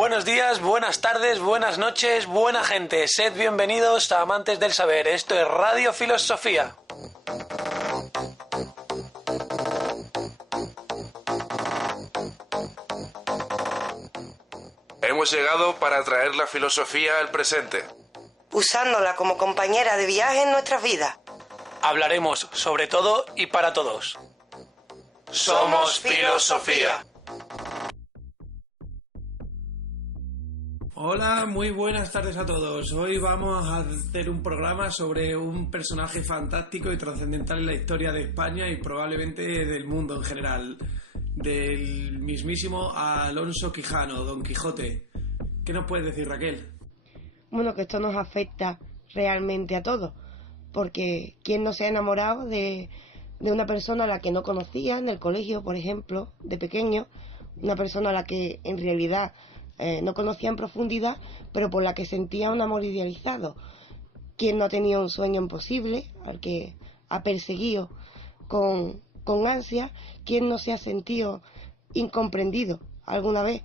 Buenos días, buenas tardes, buenas noches, buena gente. Sed bienvenidos a Amantes del Saber. Esto es Radio Filosofía. Hemos llegado para traer la filosofía al presente, usándola como compañera de viaje en nuestras vidas. Hablaremos sobre todo y para todos. Somos Filosofía. Hola, muy buenas tardes a todos. Hoy vamos a hacer un programa sobre un personaje fantástico y trascendental en la historia de España y probablemente del mundo en general, del mismísimo Alonso Quijano, Don Quijote. ¿Qué nos puedes decir, Raquel? Bueno, que esto nos afecta realmente a todos, porque ¿quién no se ha enamorado de una persona a la que no conocía en el colegio, por ejemplo, de pequeño, una persona a la que en realidad no conocía en profundidad, pero por la que sentía un amor idealizado? ¿Quién no ha tenido un sueño imposible al que ha perseguido con ansia? ¿Quién no se ha sentido incomprendido alguna vez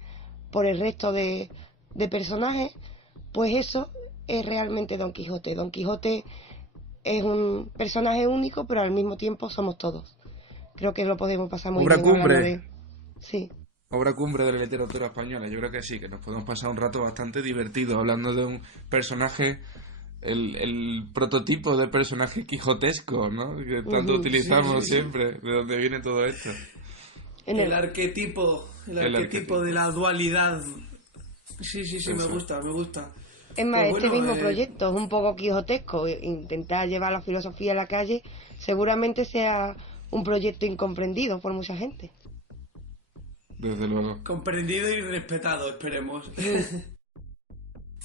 por el resto de personajes? Pues eso es realmente Don Quijote. Don Quijote es un personaje único, pero al mismo tiempo somos todos. Creo que lo podemos pasar muy Obra bien cumbre. hablando de... Sí. Obra cumbre de la literatura española. Yo creo que sí, que nos podemos pasar un rato bastante divertido hablando de un personaje, el prototipo de personaje quijotesco, ¿no? Que tanto utilizamos siempre. ¿De dónde viene todo esto? El arquetipo de la dualidad. Sí, Eso. me gusta. Es más, Pues este bueno, mismo proyecto es un poco quijotesco. Intentar llevar la filosofía a la calle seguramente sea un proyecto incomprendido por mucha gente. Desde luego. Comprendido y respetado, esperemos.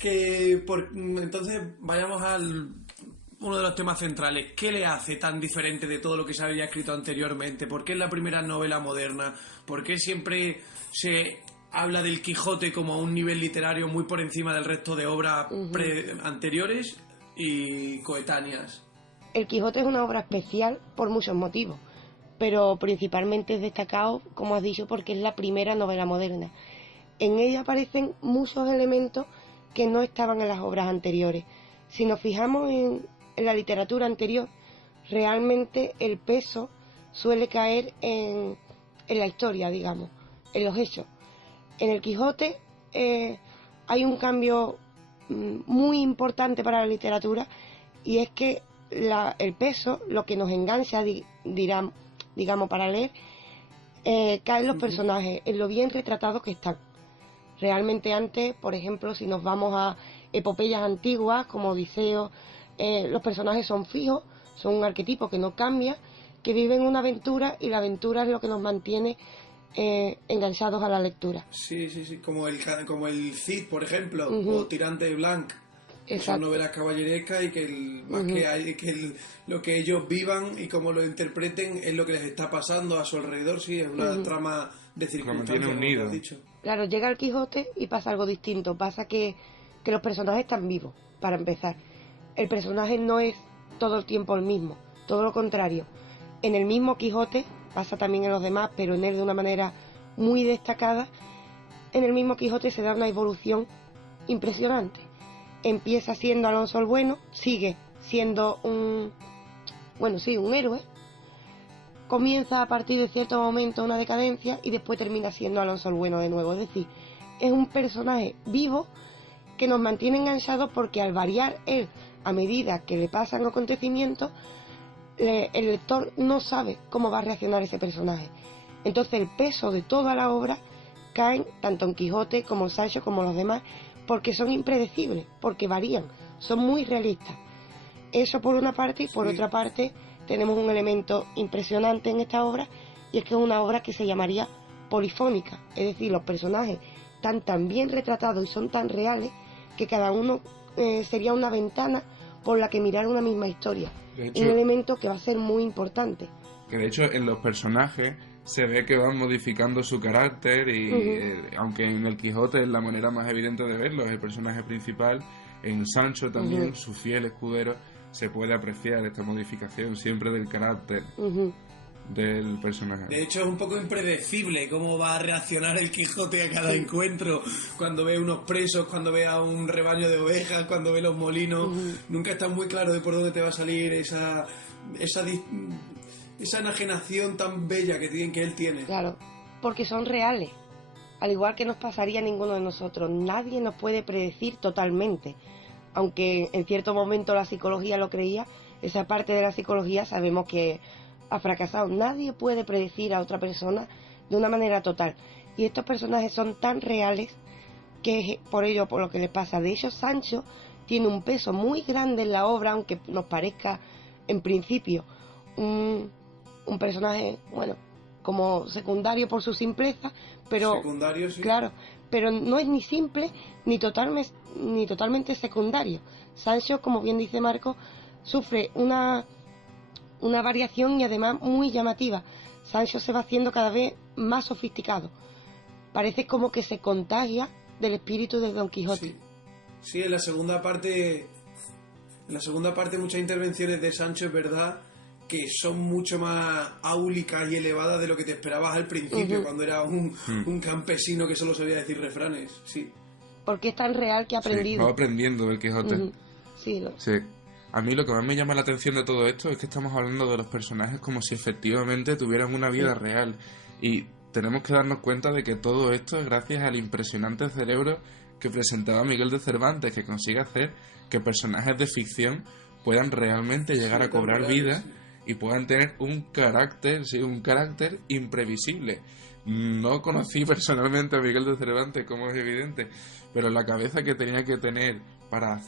Entonces vayamos al uno de los temas centrales. ¿Qué le hace tan diferente de todo lo que se había escrito anteriormente? ¿Por qué es la primera novela moderna? ¿Por qué siempre se habla del Quijote como a un nivel literario muy por encima del resto de obras anteriores y coetáneas? El Quijote es una obra especial por muchos motivos, pero principalmente es destacado, como has dicho, porque es la primera novela moderna. En ella aparecen muchos elementos que no estaban en las obras anteriores. Si nos fijamos en la literatura anterior, realmente el peso suele caer en la historia, digamos, en los hechos. En el Quijote hay un cambio muy importante para la literatura, y es que el peso, lo que nos engancha, digamos, para leer, caen los personajes, en lo bien retratados que están. Realmente antes, por ejemplo, si nos vamos a epopeyas antiguas como Odiseo, los personajes son fijos, son un arquetipo que no cambia, que viven una aventura, y la aventura es lo que nos mantiene enganchados a la lectura. Sí, como el Cid, por ejemplo, o Tirante de Blanc. Son novelas caballerescas y que lo que ellos vivan y cómo lo interpreten es lo que les está pasando a su alrededor. Sí, es una trama de circunstancias, como has dicho. Claro, llega el Quijote y pasa algo distinto. Pasa que los personajes están vivos, para empezar. El personaje no es todo el tiempo el mismo, todo lo contrario. En el mismo Quijote, pasa también en los demás, pero en él de una manera muy destacada, en el mismo Quijote se da una evolución impresionante. Empieza siendo Alonso el Bueno, sigue siendo un héroe, comienza a partir de cierto momento una decadencia y después termina siendo Alonso el Bueno de nuevo. Es decir, es un personaje vivo que nos mantiene enganchados, porque al variar él a medida que le pasan acontecimientos, el lector no sabe cómo va a reaccionar ese personaje. Entonces el peso de toda la obra cae tanto en Quijote como en Sancho como los demás, porque son impredecibles, porque varían, son muy realistas. Eso por una parte, y por otra parte tenemos un elemento impresionante en esta obra, y es que es una obra que se llamaría polifónica, es decir, los personajes están tan bien retratados y son tan reales que cada uno sería una ventana por la que mirar una misma historia. De hecho, un elemento que va a ser muy importante. Que de hecho en los personajes se ve que van modificando su carácter y aunque en el Quijote es la manera más evidente de verlo, es el personaje principal, en Sancho también, su fiel escudero, se puede apreciar esta modificación siempre del carácter del personaje. De hecho, es un poco impredecible cómo va a reaccionar el Quijote a cada encuentro, cuando ve unos presos, cuando ve a un rebaño de ovejas, cuando ve los molinos. Nunca está muy claro de por dónde te va a salir esa enajenación tan bella que él tiene. Claro, porque son reales. Al igual que nos pasaría a ninguno de nosotros. Nadie nos puede predecir totalmente. Aunque en cierto momento la psicología lo creía, esa parte de la psicología sabemos que ha fracasado. Nadie puede predecir a otra persona de una manera total. Y estos personajes son tan reales que es por ello por lo que les pasa. De hecho, Sancho tiene un peso muy grande en la obra, aunque nos parezca en principio un personaje, bueno, como secundario por su simpleza, pero secundario, sí. Claro, pero no es ni simple ni totalmente secundario. Sancho, como bien dice Marco, sufre una variación y además muy llamativa. Sancho se va haciendo cada vez más sofisticado. Parece como que se contagia del espíritu de Don Quijote. Sí, en la segunda parte muchas intervenciones de Sancho es verdad que son mucho más áulicas y elevadas de lo que te esperabas al principio, cuando era un campesino que solo sabía decir refranes. Sí. Porque es tan real que ha aprendido. Sí, va aprendiendo del Quijote. Sí. A mí lo que más me llama la atención de todo esto es que estamos hablando de los personajes como si efectivamente tuvieran una vida real. Y tenemos que darnos cuenta de que todo esto es gracias al impresionante cerebro que presentaba Miguel de Cervantes, que consigue hacer que personajes de ficción puedan realmente llegar a cobrar vida y puedan tener un carácter imprevisible. No conocí personalmente a Miguel de Cervantes, como es evidente, pero la cabeza que tenía que tener para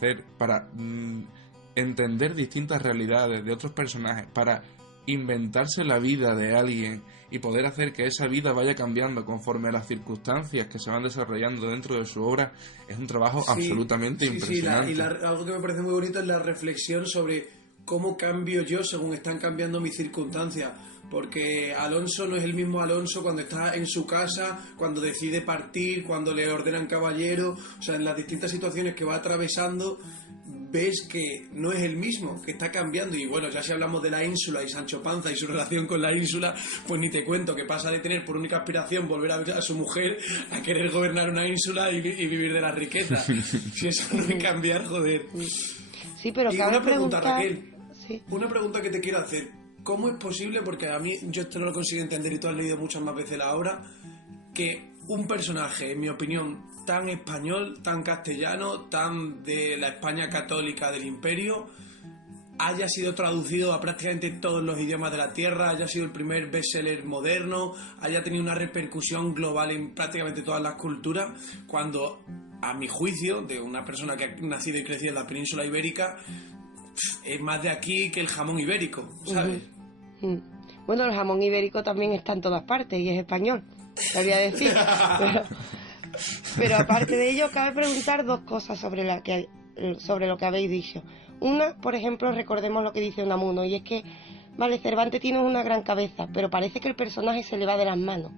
entender distintas realidades de otros personajes, para inventarse la vida de alguien y poder hacer que esa vida vaya cambiando conforme a las circunstancias que se van desarrollando dentro de su obra, es un trabajo absolutamente impresionante. Algo que me parece muy bonito es la reflexión sobre cómo cambio yo según están cambiando mis circunstancias, porque Alonso no es el mismo Alonso cuando está en su casa, cuando decide partir, cuando le ordenan caballero. O sea, en las distintas situaciones que va atravesando ves que no es el mismo, que está cambiando. Y bueno, ya si hablamos de la ínsula y Sancho Panza y su relación con la ínsula, pues ni te cuento, que pasa de tener por única aspiración volver a ver a su mujer a querer gobernar una ínsula y vivir de la riqueza. Si eso no es cambiar, joder. Sí, pero y cabe una pregunta, preguntar... Raquel, Sí. Una pregunta que te quiero hacer. ¿Cómo es posible, porque a mí yo esto no lo consigo entender y tú has leído muchas más veces la obra, que un personaje, en mi opinión, tan español, tan castellano, tan de la España católica del Imperio, haya sido traducido a prácticamente todos los idiomas de la Tierra, haya sido el primer bestseller moderno, haya tenido una repercusión global en prácticamente todas las culturas, cuando, a mi juicio, de una persona que ha nacido y crecido en la península ibérica, es más de aquí que el jamón ibérico, ¿sabes? Bueno, el jamón ibérico también está en todas partes y es español, sabía decir. Pero aparte de ello, cabe preguntar dos cosas sobre lo que habéis dicho. Una, por ejemplo, recordemos lo que dice Unamuno, y es que, vale, Cervantes tiene una gran cabeza, pero parece que el personaje se le va de las manos.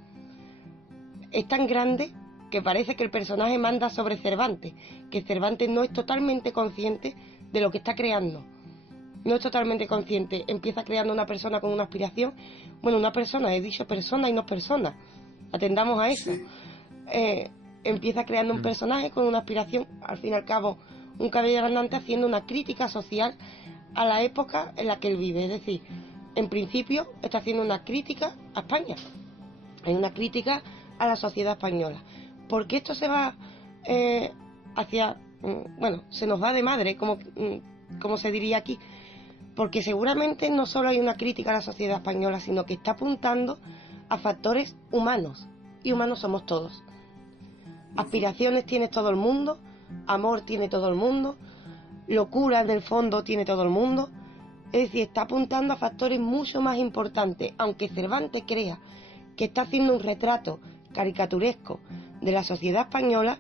Es tan grande que parece que el personaje manda sobre Cervantes, que Cervantes no es totalmente consciente de lo que está creando. No es totalmente consciente. Empieza creando una persona con una aspiración. Bueno, una persona, he dicho persona y no persona. Atendamos a eso. Sí. Empieza creando un personaje con una aspiración, al fin y al cabo, un caballero andante haciendo una crítica social a la época en la que él vive. Es decir, en principio está haciendo una crítica a España. Hay una crítica a la sociedad española. ¿Por qué esto se va se nos va de madre, como se diría aquí? Porque seguramente no solo hay una crítica a la sociedad española, sino que está apuntando a factores humanos, y humanos somos todos. Aspiraciones tiene todo el mundo, amor tiene todo el mundo, locura en el fondo tiene todo el mundo. Es decir, está apuntando a factores mucho más importantes, aunque Cervantes crea que está haciendo un retrato caricaturesco de la sociedad española.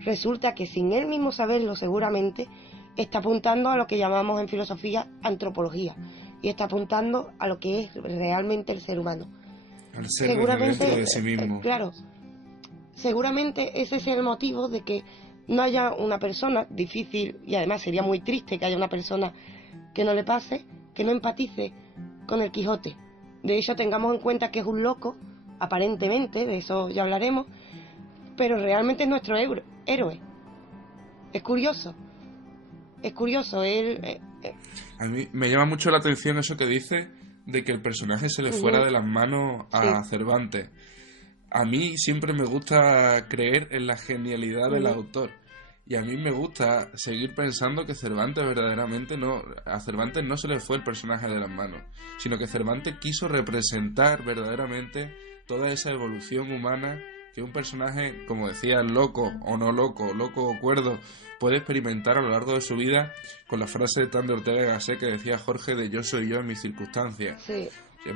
Resulta que sin él mismo saberlo seguramente está apuntando a lo que llamamos en filosofía antropología, y está apuntando a lo que es realmente el ser humano. Al ser seguramente dentro de sí mismo. Claro, seguramente ese es el motivo de que no haya una persona difícil, y además sería muy triste que haya una persona que no le pase, que no empatice con el Quijote, De hecho, tengamos en cuenta que es un loco, aparentemente, de eso ya hablaremos, pero realmente es nuestro héroe. Es curioso. A mí me llama mucho la atención eso que dice de que el personaje se le fuera de las manos a Cervantes. A mí siempre me gusta creer en la genialidad del autor. Y a mí me gusta seguir pensando que Cervantes verdaderamente a Cervantes no se le fue el personaje de las manos, sino que Cervantes quiso representar verdaderamente toda esa evolución humana que un personaje, como decía, loco o no loco, loco o cuerdo, puede experimentar a lo largo de su vida, con la frase tan de Ortega y Gasset que decía Jorge de yo soy yo en mis circunstancias. Sí.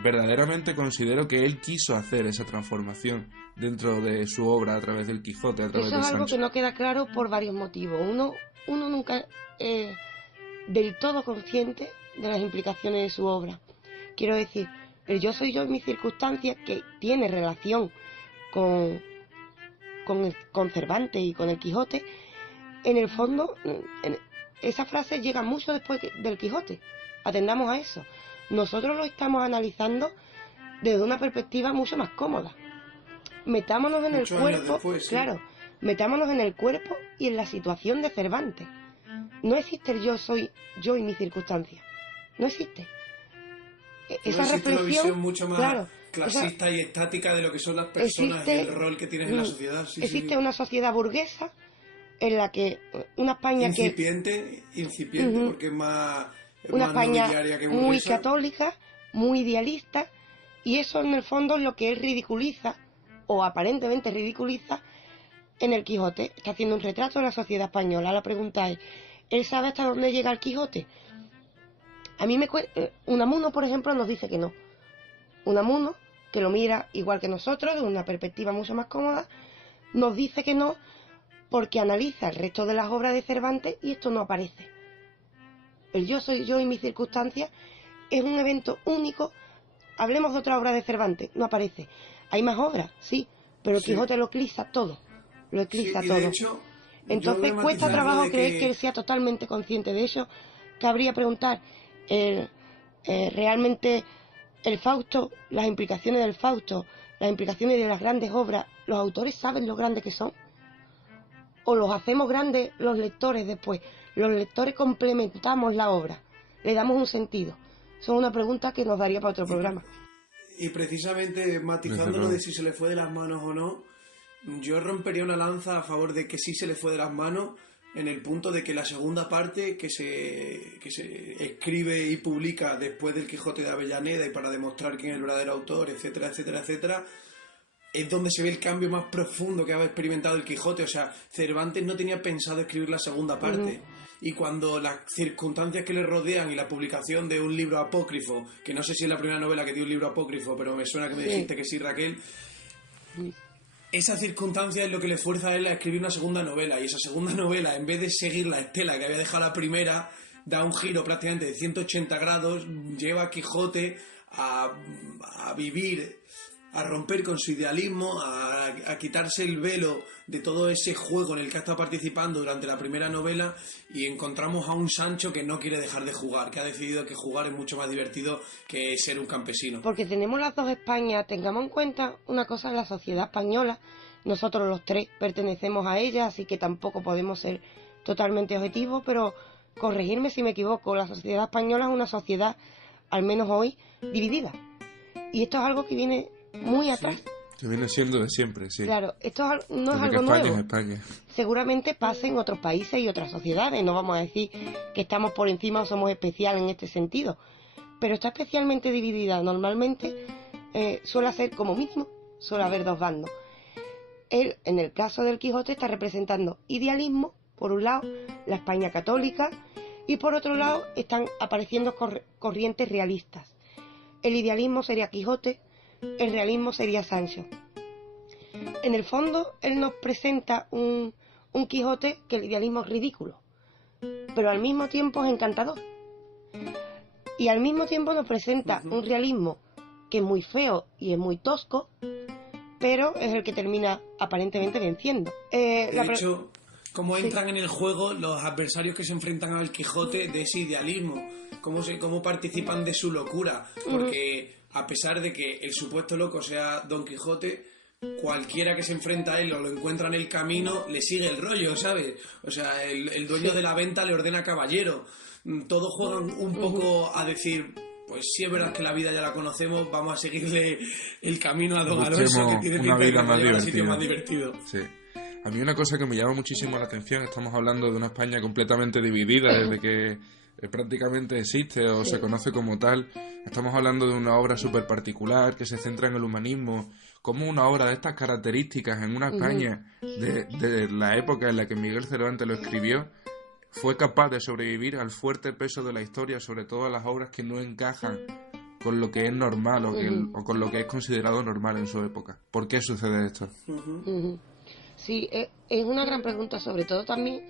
Verdaderamente considero que él quiso hacer esa transformación dentro de su obra a través del Quijote, a través Eso de es algo Sancho. que no queda claro por varios motivos. Uno nunca es del todo consciente de las implicaciones de su obra. Quiero decir, el yo soy yo en mis circunstancias, que tiene relación con Cervantes y con el Quijote, en el fondo, esa frase llega mucho después del Quijote. Atendamos a eso. Nosotros lo estamos analizando desde una perspectiva mucho más cómoda. Metámonos en el cuerpo, después, sí. claro, metámonos en el cuerpo y en la situación de Cervantes. No existe el yo soy yo y mis circunstancias. No existe. Esa no existe reflexión, una visión mucho más claro, clasista y estática de lo que son las personas y el rol que tienes en la sociedad. Sí, existe sí. una sociedad burguesa en la que una España Incipiente, porque es más una España nobiliaria que muy burguesa. católica, muy idealista, y eso en el fondo es lo que él ridiculiza, o aparentemente ridiculiza, en el Quijote. Está haciendo un retrato de la sociedad española. La pregunta es, ¿él sabe hasta dónde llega el Quijote? A mí Unamuno, por ejemplo, nos dice que no. Unamuno, que lo mira igual que nosotros, de una perspectiva mucho más cómoda, nos dice que no, porque analiza el resto de las obras de Cervantes y esto no aparece. El yo soy yo y mis circunstancias es un evento único. Hablemos de otra obra de Cervantes, no aparece. Hay más obras, sí, pero el Quijote lo eclipsa todo. Lo eclipsa Sí, y todo. de hecho, Entonces yo cuesta matizarlo trabajo de creer que él sea totalmente consciente de ello. Cabría preguntar, realmente el Fausto, las implicaciones del Fausto, las implicaciones de las grandes obras, ¿los autores saben lo grandes que son? ¿O los hacemos grandes los lectores después? Los lectores complementamos la obra, le damos un sentido. Eso es una pregunta que nos daría para otro programa. Y precisamente matizándolo de si se le fue de las manos o no, yo rompería una lanza a favor de que sí se le fue de las manos, en el punto de que la segunda parte que se escribe y publica después del Quijote de Avellaneda y para demostrar quién es el verdadero autor, etcétera, etcétera, etcétera, es donde se ve el cambio más profundo que ha experimentado el Quijote. O sea, Cervantes no tenía pensado escribir la segunda parte. Y cuando las circunstancias que le rodean y la publicación de un libro apócrifo, que no sé si es la primera novela que dio un libro apócrifo, pero me suena que me dijiste que sí, Raquel, esa circunstancia es lo que le fuerza a él a escribir una segunda novela. Y esa segunda novela, en vez de seguir la estela que había dejado la primera, da un giro prácticamente de 180 grados, lleva a Quijote a vivir, a romper con su idealismo, a quitarse el velo de todo ese juego en el que ha estado participando durante la primera novela, y encontramos a un Sancho que no quiere dejar de jugar, que ha decidido que jugar es mucho más divertido que ser un campesino. Porque tenemos las dos Españas. Tengamos en cuenta una cosa, la sociedad española, nosotros los tres pertenecemos a ella, así que tampoco podemos ser totalmente objetivos, pero corregirme si me equivoco, la sociedad española es una sociedad, al menos hoy, dividida. Y esto es algo que viene muy atrás. Que viene siendo de siempre, sí. Claro, esto no es Desde que algo España nuevo. es España. Seguramente pasa en otros países y otras sociedades. No vamos a decir que estamos por encima o somos especiales en este sentido. Pero está especialmente dividida. Normalmente suele ser, como mínimo, suele haber dos bandos. Él, en el caso del Quijote, está representando idealismo, por un lado, la España católica, y por otro lado están apareciendo corrientes realistas. El idealismo sería Quijote, el realismo sería Sancho. En el fondo, él nos presenta un Quijote que el idealismo es ridículo, pero al mismo tiempo es encantador. Y al mismo tiempo nos presenta un realismo que es muy feo y es muy tosco, pero es el que termina aparentemente venciendo. De hecho, cómo entran en el juego los adversarios que se enfrentan al Quijote de ese idealismo, cómo participan de su locura, porque a pesar de que el supuesto loco sea Don Quijote, cualquiera que se enfrenta a él o lo encuentra en el camino le sigue el rollo, ¿sabes? O sea, el dueño de la venta le ordena caballero. Todos juegan un poco a decir, pues sí es verdad que la vida ya la conocemos, vamos a seguirle el camino a Don Alonso, que tiene una vida más divertida. Sitio más divertido. Sí. A mí una cosa que me llama muchísimo la atención, estamos hablando de una España completamente dividida desde que prácticamente existe o se conoce como tal. Estamos hablando de una obra súper particular que se centra en el humanismo, como una obra de estas características en una España de la época en la que Miguel Cervantes lo escribió, fue capaz de sobrevivir al fuerte peso de la historia, sobre todo a las obras que no encajan con lo que es normal o con lo que es considerado normal en su época. ¿Por qué sucede esto? Sí, es una gran pregunta, sobre todo también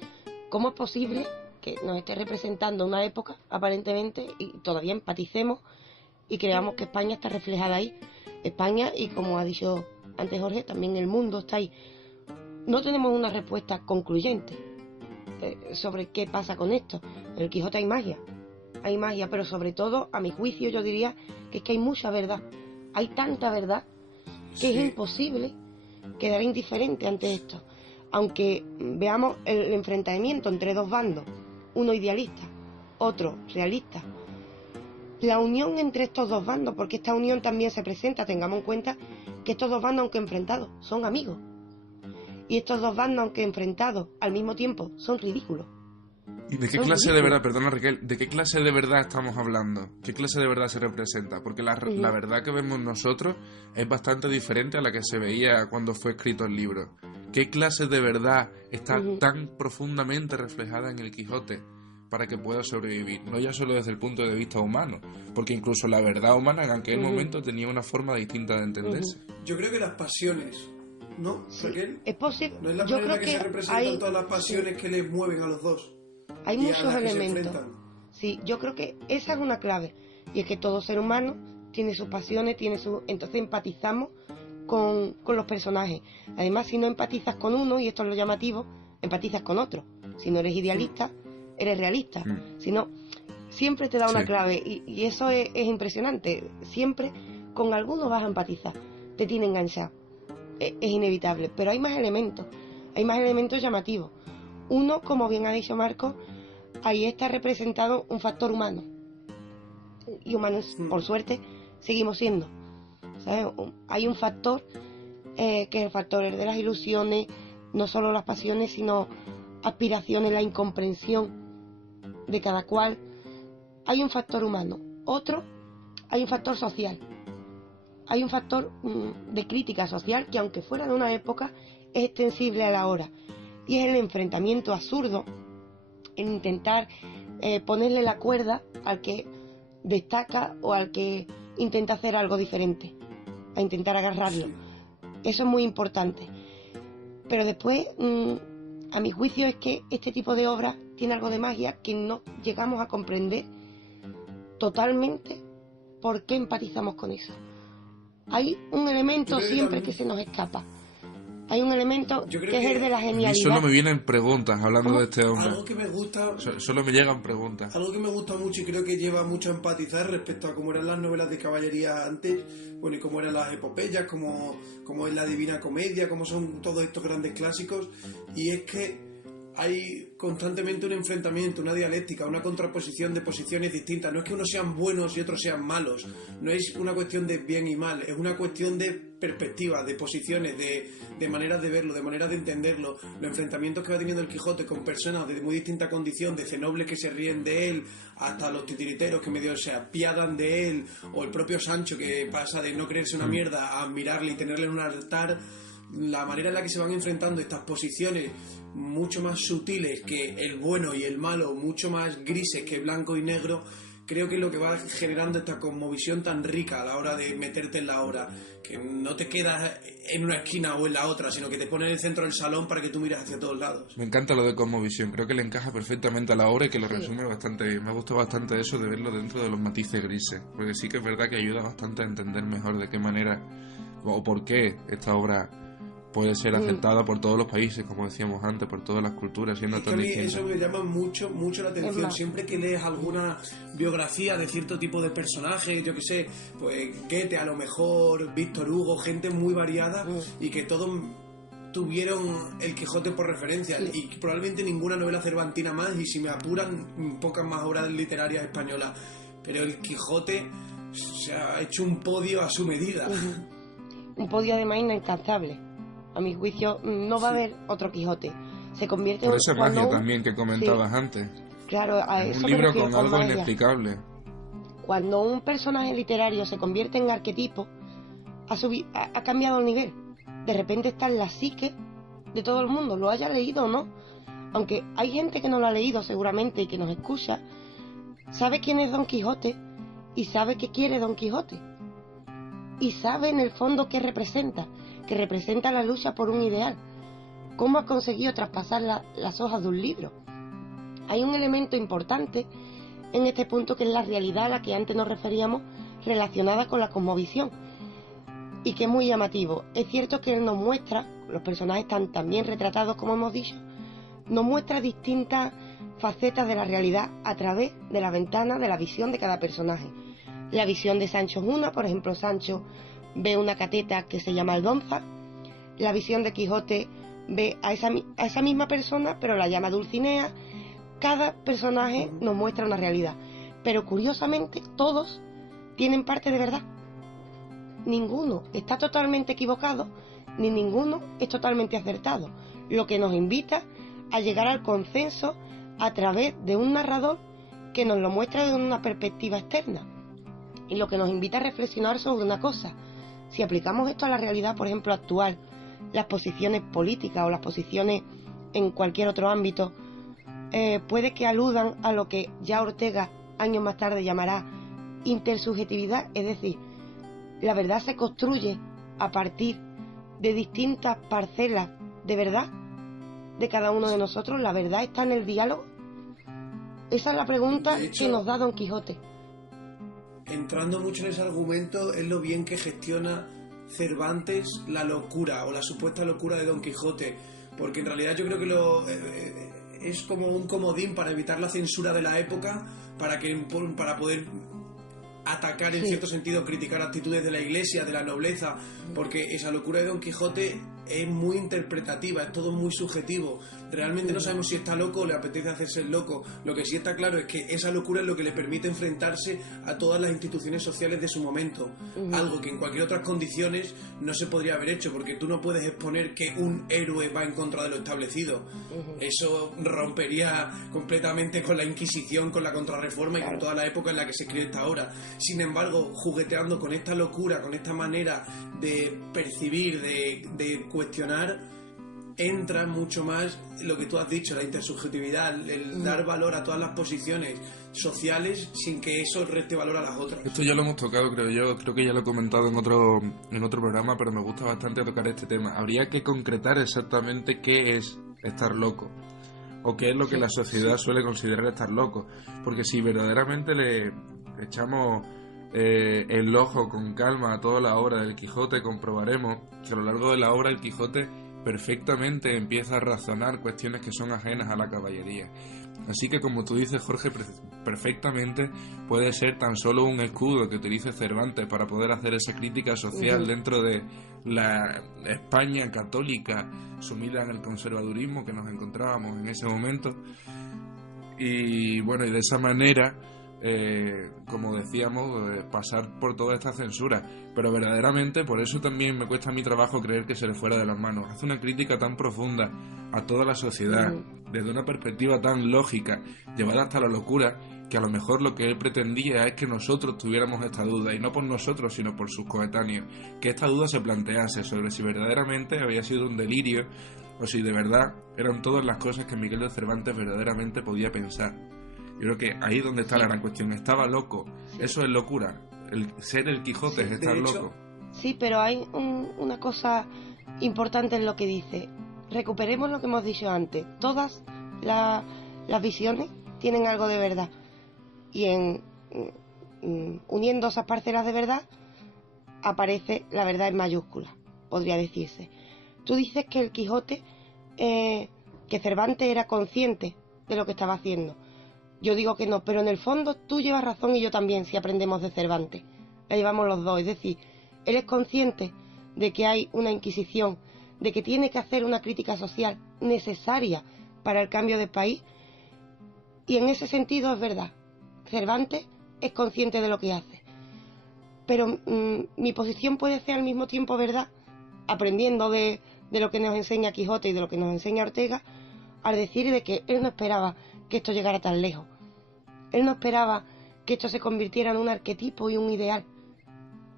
cómo es posible que nos esté representando una época, aparentemente, y todavía empaticemos y creamos que España está reflejada ahí. España, y como ha dicho antes Jorge, también el mundo está ahí. No tenemos una respuesta concluyente sobre qué pasa con esto. En el Quijote hay magia, pero sobre todo, a mi juicio, yo diría que es que hay mucha verdad. Hay tanta verdad que es imposible quedar indiferente ante esto. Aunque veamos el enfrentamiento entre dos bandos, uno idealista, otro realista, la unión entre estos dos bandos, porque esta unión también se presenta, tengamos en cuenta que estos dos bandos, aunque enfrentados, son amigos, y estos dos bandos, aunque enfrentados al mismo tiempo, son ridículos. ¿Y de qué clase de verdad, perdona Raquel, de qué clase de verdad estamos hablando? ¿Qué clase de verdad se representa? Porque la verdad que vemos nosotros es bastante diferente a la que se veía cuando fue escrito el libro. ¿Qué clase de verdad está tan profundamente reflejada en el Quijote para que pueda sobrevivir? No ya solo desde el punto de vista humano, porque incluso la verdad humana en aquel momento tenía una forma distinta de entenderse. Yo creo que las pasiones, ¿no, Raquel? Es posible. ¿No es la manera que se representan todas las pasiones que les mueven a los dos? Hay muchos elementos. Sí, yo creo que esa es una clave. Y es que todo ser humano tiene sus pasiones, entonces empatizamos con los personajes. Además, si no empatizas con uno, y esto es lo llamativo, empatizas con otro. Si no eres idealista, eres realista. Si no, siempre te da una clave. Y eso es impresionante. Siempre con alguno vas a empatizar. Te tiene enganchado. Es inevitable. Pero hay más elementos. Hay más elementos llamativos. Uno, como bien ha dicho Marco, ahí está representado un factor humano. Y humanos, por suerte, seguimos siendo. ¿Sabes? Hay un factor que es el factor de las ilusiones, no solo las pasiones, sino aspiraciones, la incomprensión de cada cual. Hay un factor humano. Otro, hay un factor social. Hay un factor de crítica social que, aunque fuera de una época, es extensible a la hora. Y es el enfrentamiento absurdo en intentar ponerle la cuerda al que destaca o al que intenta hacer algo diferente, a intentar agarrarlo. Eso es muy importante. Pero después, a mi juicio, es que este tipo de obra tiene algo de magia que no llegamos a comprender totalmente por qué empatizamos con eso. Hay un elemento siempre que se nos escapa. Hay un elemento que es el de la genialidad. A mí solo me vienen preguntas hablando de este hombre. Algo que me gusta... Solo me llegan preguntas. Algo que me gusta mucho y creo que lleva mucho a empatizar respecto a cómo eran las novelas de caballería antes, bueno, y cómo eran las epopeyas, cómo es la Divina Comedia, cómo son todos estos grandes clásicos, y es que hay constantemente un enfrentamiento, una dialéctica, una contraposición de posiciones distintas. No es que unos sean buenos y otros sean malos, no es una cuestión de bien y mal, es una cuestión de perspectivas, de posiciones, de maneras de verlo, de maneras de entenderlo. Los enfrentamientos que va teniendo el Quijote con personas de muy distinta condición, desde nobles que se ríen de él hasta los titiriteros que medio se apiadan de él, o el propio Sancho que pasa de no creerse una mierda a admirarle y tenerle en un altar. La manera en la que se van enfrentando estas posiciones mucho más sutiles que el bueno y el malo, mucho más grises que blanco y negro, creo que es lo que va generando esta cosmovisión tan rica a la hora de meterte en la obra, que no te quedas en una esquina o en la otra, sino que te pones en el centro del salón para que tú mires hacia todos lados. Me encanta lo de cosmovisión, creo que le encaja perfectamente a la obra y que lo resume bastante bien. Me ha gustado bastante eso de verlo dentro de los matices grises, porque sí que es verdad que ayuda bastante a entender mejor de qué manera o por qué esta obra puede ser aceptada por todos los países, como decíamos antes, por todas las culturas, siendo Es que a tan mí distintas. eso me llama mucho la Es atención. más. Siempre que lees alguna biografía de cierto tipo de personajes, yo que sé, pues Goethe a lo mejor, Víctor Hugo, gente muy variada y que todos tuvieron el Quijote por referencia y probablemente ninguna novela cervantina más, y si me apuran, pocas más obras literarias españolas. Pero el Quijote se ha hecho un podio a su medida. Un podio además inalcanzable. A mi juicio no va a haber otro Quijote. Se convierte Por esa cuando magia un- también que comentabas antes. Claro, a Es eso un me libro refiero con algo magia. inexplicable. Cuando un personaje literario se convierte en arquetipo, ha cambiado el nivel. De repente está en la psique de todo el mundo, lo haya leído o no. Aunque hay gente que no lo ha leído seguramente y que nos escucha, sabe quién es Don Quijote y sabe qué quiere Don Quijote. Y sabe en el fondo qué representa, que representa la lucha por un ideal. Cómo ha conseguido traspasar las hojas de un libro. Hay un elemento importante en este punto que es la realidad a la que antes nos referíamos, relacionada con la cosmovisión, y que es muy llamativo. Es cierto que él nos muestra, los personajes están tan bien retratados como hemos dicho, nos muestra distintas facetas de la realidad a través de la ventana de la visión de cada personaje. La visión de Sancho es una, por ejemplo, Sancho ve una cateta que se llama Aldonza. La visión de Quijote ve a esa misma persona, pero la llama Dulcinea. Cada personaje nos muestra una realidad, pero curiosamente todos tienen parte de verdad. Ninguno está totalmente equivocado, ni ninguno es totalmente acertado, lo que nos invita a llegar al consenso a través de un narrador que nos lo muestra desde una perspectiva externa, y lo que nos invita a reflexionar sobre una cosa. Si aplicamos esto a la realidad, por ejemplo, actual, las posiciones políticas o las posiciones en cualquier otro ámbito, puede que aludan a lo que ya Ortega años más tarde llamará intersubjetividad, es decir, la verdad se construye a partir de distintas parcelas de verdad de cada uno de nosotros. La verdad está en el diálogo. Esa es la pregunta De hecho, que nos da Don Quijote. Entrando mucho en ese argumento, es lo bien que gestiona Cervantes la locura o la supuesta locura de Don Quijote, porque en realidad yo creo que es como un comodín para evitar la censura de la época, para poder atacar en cierto sentido, criticar actitudes de la iglesia, de la nobleza, porque esa locura de Don Quijote es muy interpretativa, es todo muy subjetivo. Realmente no sabemos si está loco o le apetece hacerse el loco. Lo que sí está claro es que esa locura es lo que le permite enfrentarse a todas las instituciones sociales de su momento, algo que en cualquier otras condiciones no se podría haber hecho, porque tú no puedes exponer que un héroe va en contra de lo establecido. Eso rompería completamente con la Inquisición, con la Contrarreforma y con toda la época en la que se escribe esta obra. Sin embargo, jugueteando con esta locura, con esta manera de percibir, de cuestionar, entra mucho más lo que tú has dicho, la intersubjetividad, el dar valor a todas las posiciones sociales sin que eso reste valor a las otras. Esto ya lo hemos tocado, creo que ya lo he comentado en otro programa, pero me gusta bastante tocar este tema. Habría que concretar exactamente qué es estar loco, o qué es lo que la sociedad suele considerar estar loco, porque si verdaderamente le echamos el ojo con calma a toda la obra del Quijote, comprobaremos que a lo largo de la obra el Quijote perfectamente empieza a razonar cuestiones que son ajenas a la caballería. Así que, como tú dices, Jorge, perfectamente puede ser tan solo un escudo que utilice Cervantes para poder hacer esa crítica social dentro de la España católica sumida en el conservadurismo que nos encontrábamos en ese momento. Y bueno, y de esa manera, como decíamos, pasar por toda esta censura. Pero verdaderamente, por eso también me cuesta a mi trabajo creer que se le fuera de las manos. Hace una crítica tan profunda a toda la sociedad, desde una perspectiva tan lógica, llevada hasta la locura, que a lo mejor lo que él pretendía es que nosotros tuviéramos esta duda, y no por nosotros, sino por sus coetáneos, que esta duda se plantease sobre si verdaderamente había sido un delirio, o si de verdad eran todas las cosas que Miguel de Cervantes verdaderamente podía pensar. Yo creo que ahí es donde está la gran cuestión. Estaba loco. Eso es locura. El ser el Quijote es estar loco. Sí, pero hay una cosa importante en lo que dice. Recuperemos lo que hemos dicho antes. Todas las visiones tienen algo de verdad. Y uniendo esas parcelas de verdad, aparece la verdad en mayúsculas, podría decirse. Tú dices que el Quijote, que Cervantes era consciente de lo que estaba haciendo. Yo digo que no, pero en el fondo tú llevas razón y yo también, si aprendemos de Cervantes. La llevamos los dos, es decir, él es consciente de que hay una Inquisición, de que tiene que hacer una crítica social necesaria para el cambio de país, y en ese sentido es verdad, Cervantes es consciente de lo que hace. Pero mi posición puede ser al mismo tiempo verdad, aprendiendo de lo que nos enseña Quijote y de lo que nos enseña Ortega, al decir de que él no esperaba que esto llegara tan lejos. Él no esperaba que esto se convirtiera en un arquetipo y un ideal.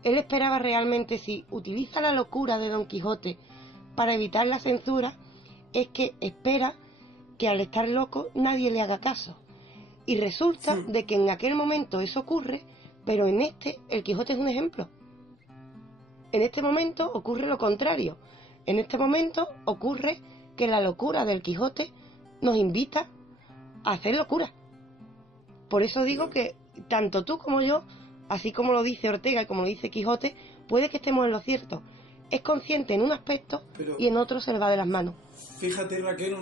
Él esperaba realmente, si utiliza la locura de Don Quijote para evitar la censura, es que espera que al estar loco nadie le haga caso. Y resulta de que en aquel momento eso ocurre, pero en el Quijote es un ejemplo. En este momento ocurre lo contrario. En este momento ocurre que la locura del Quijote nos invita a hacer locura. Por eso digo que tanto tú como yo, así como lo dice Ortega y como lo dice Quijote, puede que estemos en lo cierto. Es consciente en un aspecto, pero y en otro se le va de las manos. Fíjate, Raquel,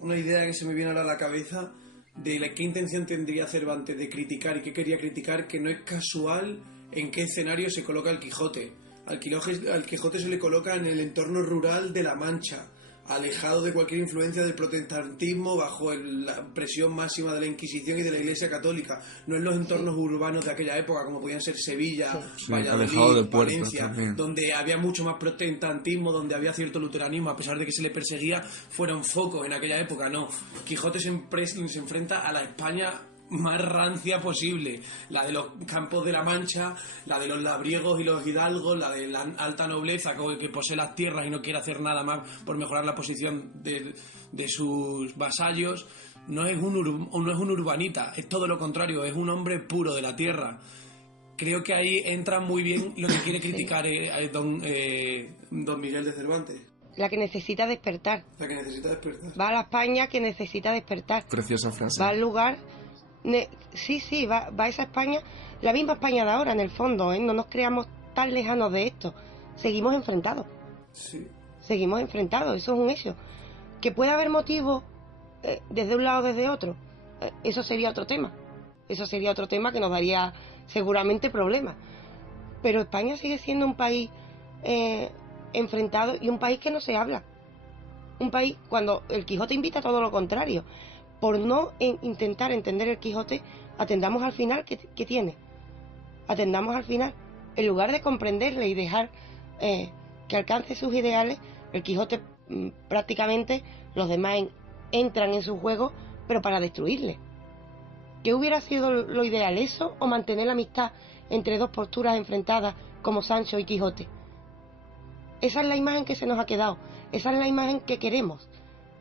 una idea que se me viene ahora a la cabeza de qué intención tendría Cervantes de criticar y qué quería criticar, que no es casual en qué escenario se coloca el Quijote. Al Quijote se le coloca en el entorno rural de La Mancha, alejado de cualquier influencia del protestantismo, bajo la presión máxima de la Inquisición y de la Iglesia Católica, no en los entornos urbanos de aquella época, como podían ser Sevilla, Valladolid, Valencia, donde había mucho más protestantismo, donde había cierto luteranismo, a pesar de que se le perseguía, fueron focos en aquella época. No, Quijote se enfrenta a la España más rancia posible, la de los campos de la Mancha, la de los labriegos y los hidalgos, la de la alta nobleza que posee las tierras y no quiere hacer nada más por mejorar la posición de sus vasallos. No es un urbanita, es todo lo contrario, es un hombre puro de la tierra. Creo que ahí entra muy bien lo que quiere criticar don Miguel de Cervantes. La que necesita despertar. La que necesita despertar. Va a la España que necesita despertar. Preciosa frase. Va al lugar... Sí, va a esa España, la misma España de ahora, en el fondo, ¿eh? No nos creamos tan lejanos de esto. Seguimos enfrentados. Sí. Seguimos enfrentados, eso es un hecho. Que pueda haber motivos desde un lado o desde otro, eso sería otro tema. Eso sería otro tema que nos daría seguramente problemas. Pero España sigue siendo un país enfrentado y un país que no se habla. Un país, cuando el Quijote invita a todo lo contrario. Por no intentar entender el Quijote, atendamos al final que tiene. Atendamos al final. En lugar de comprenderle y dejar que alcance sus ideales, el Quijote prácticamente los demás entran en su juego, pero para destruirle. ¿Qué hubiera sido lo ideal, eso o mantener la amistad entre dos posturas enfrentadas como Sancho y Quijote? Esa es la imagen que se nos ha quedado. Esa es la imagen que queremos.